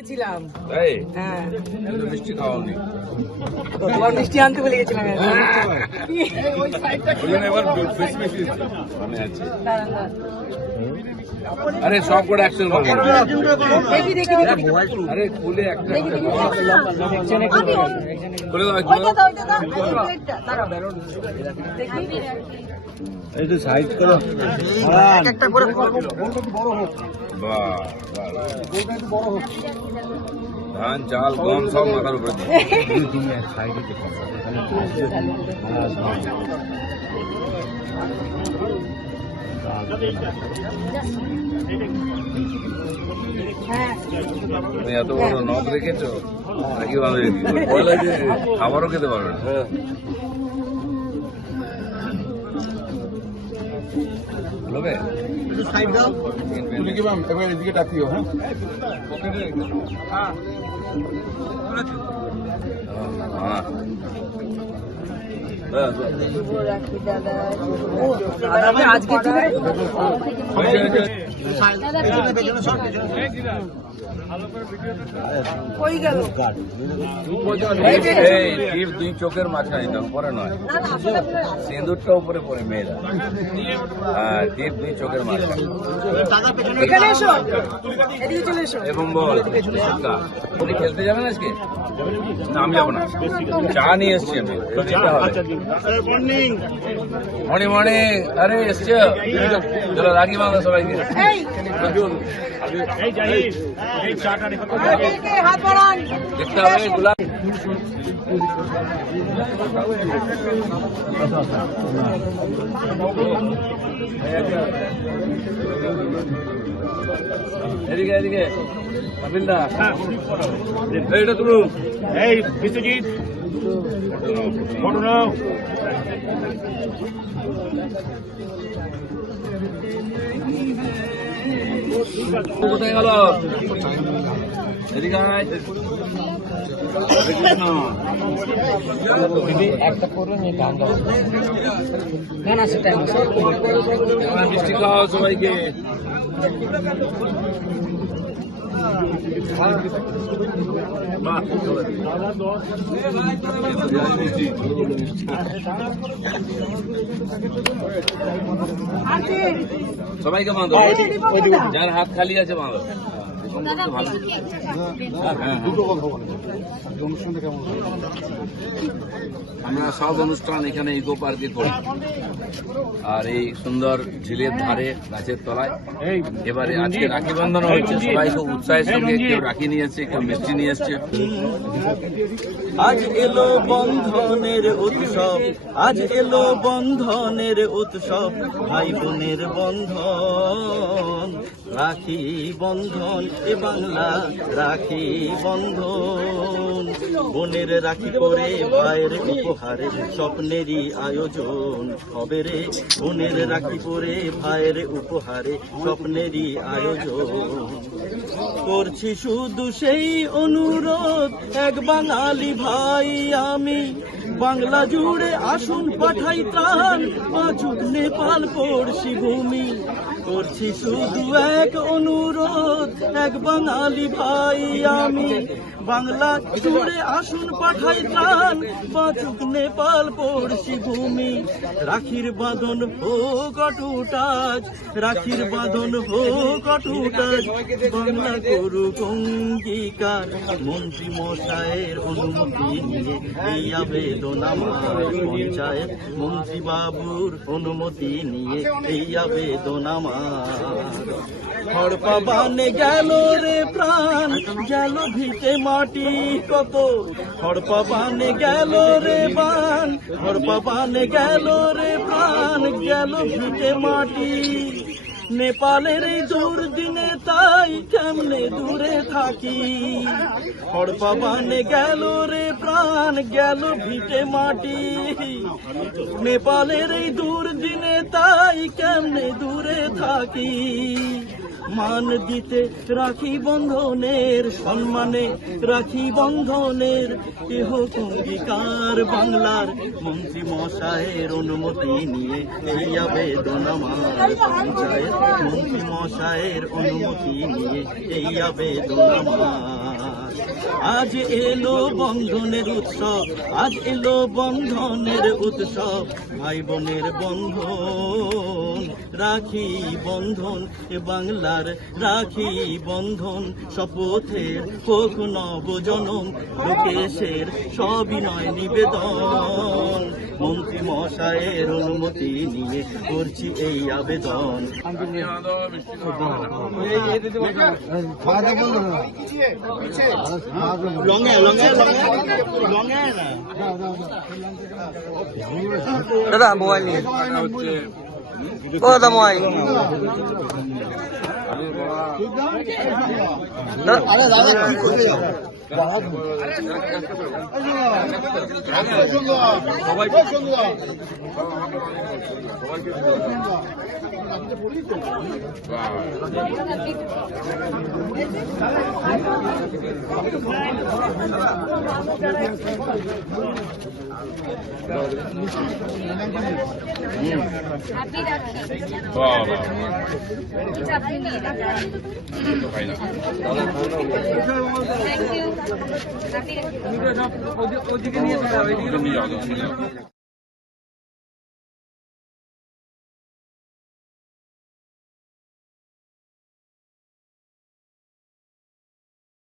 এসেছিলাম। তাই? হ্যাঁ। মিষ্টি খাওয়ানি। তোমার মিষ্টি আনতে বলে গেছিলাম। এবার মানে আছে। আরে সব করে অ্যাকশন করবো। দেখি দেখি আরে খুলে একটা খুলে দাও একটু সাইড করো। একটা করে বাহ ধান চাল গম সব মাথার উপরে তুমি এত বড় নখ রেখেছো নাকি খাবারও খেতে পারবে না। লোকে সাইড দাও। তুমি কি এবার এদিকে টাকিও। হ্যাঁ আজকে কই গেল? দুই চোখের মাঝখানে উপরে নয়, সিঁদুরটা উপরে পড়ে মেয়েরা। হ্যাঁ টিপ দুই চোখের মাঝখানে। এখানে এসো, এদিকে চলে এসো। এবং বল তুমি খেলতে যাবেন আজকে? না আমি যাবো না, চা নিয়ে এসছি আমি। Morning morning. আরে এসছে, চলো রাখি বাঁধো সবাইকে। হাত বাড়ান। দেখতে হবে গুলাব এদিকে এদিকে আবিলদা এইটা তুমি এই বিশ্বজিৎ ফটো নাও। কোথায় গেল? এদিকে একটা করো নি গান গাও। গান আছে টাইম। মিষ্টি খাওয়াও সবাইকে। সবাইকে বাঁধো, যার হাত খালি আছে বাঁধো। আমরা সব অনুষ্ঠান এখানে ইকো পার্কে করি, আর এই সুন্দর ঝিলের ধারে গাছের তলায়। এবারে আজকে রাখি বন্ধন হচ্ছে, সবাই খুব উৎসাহের সঙ্গে কেউ রাখি নিয়ে এসছে, কেউ মিষ্টি নিয়ে এসছে। আজ এলো বন্ধনের উৎসব, আজ এলো বন্ধনের উৎসব, ভাই বোনের বন্ধন, রাখি বন্ধন এ বাংলা রাখি বন্ধন। বোনের রাখি করে ভাইয়ের উপহারে স্বপ্নেরই আয়োজন হবে রে। বোনের রাখি করে ভাইয়ের উপহারে স্বপ্নেরই আয়োজন। করছি শুধু সেই অনুরোধ, এক বাঙালি ভাই আমি, বাংলা জুড়ে আসুন পাঠাই ত্রাণ, বাঁচুক নেপাল পড়শি ভূমি। করছি শুধু এক অনুরোধ, এক বাঙালি ভাই আমি, বাংলা জুড়ে আসুন পাঠাই ত্রাণ, বাঁচুক নেপাল পড়শি ভূমি। রাখির বাঁধন হোক অটুট আজ, রাখির বাঁধন হোক অটুট আজ, বাংলা করুক অঙ্গীকার। মন্ত্রী মশাইয়ের অনুমতি নিয়ে এই আবেদন আমার পঞ্চায়েত, মন্ত্রী বাবুর অনুমতি নিয়ে এই আবেদন আমার। হড়পা বানে গেল রে প্রাণ, গেল ভিটে মাটি কত, হড়পা বানে গেল রে বান, হড়পা বানে গেল রে প্রাণ, গেল ভিটে মাটি। নেপালের এই দুর্দিনে তাই কেমনে দূরে থাকি, হড়পা বানে গেল রে প্রাণ, গেল ভিটে মাটি। নেপালের এই দুর্দিনে তাই কেমনে দূরে থাকি। মান দিতে রাখি বন্ধনের সম্মানে, রাখি বন্ধনের এহ অঙ্গীকার বাংলার। মন্ত্রী মশাইয়ের অনুমতি নিয়ে এই আবেদন আমার পঞ্চায়েত, মন্ত্রী মশাইয়ের অনুমতি নিয়ে এই আবেদন আমার। আজ এলো বন্ধনের উৎসব, আজ এলো বন্ধনের উৎসব, ভাই বোনের বন্ধন, রাখি বন্ধন এ বাংলার রাখি বন্ধন, শপথের হোক নবজনম, লোকেশের সবিনয় নিবেদন, মন্ত্রী মশায়ের অনুমতি নিয়ে করছি এই আবেদন। লঙে লঙে লঙে লঙে না দাদা মোবাইল নিয়ে ও দাদা মোবাইল আরে দাদা কি করবে হ্যাপি রাখি এটা আপনি নিয়ে থ্যাংক ইউ হ্যাপি রাখি ওদিকে নিয়ে যাও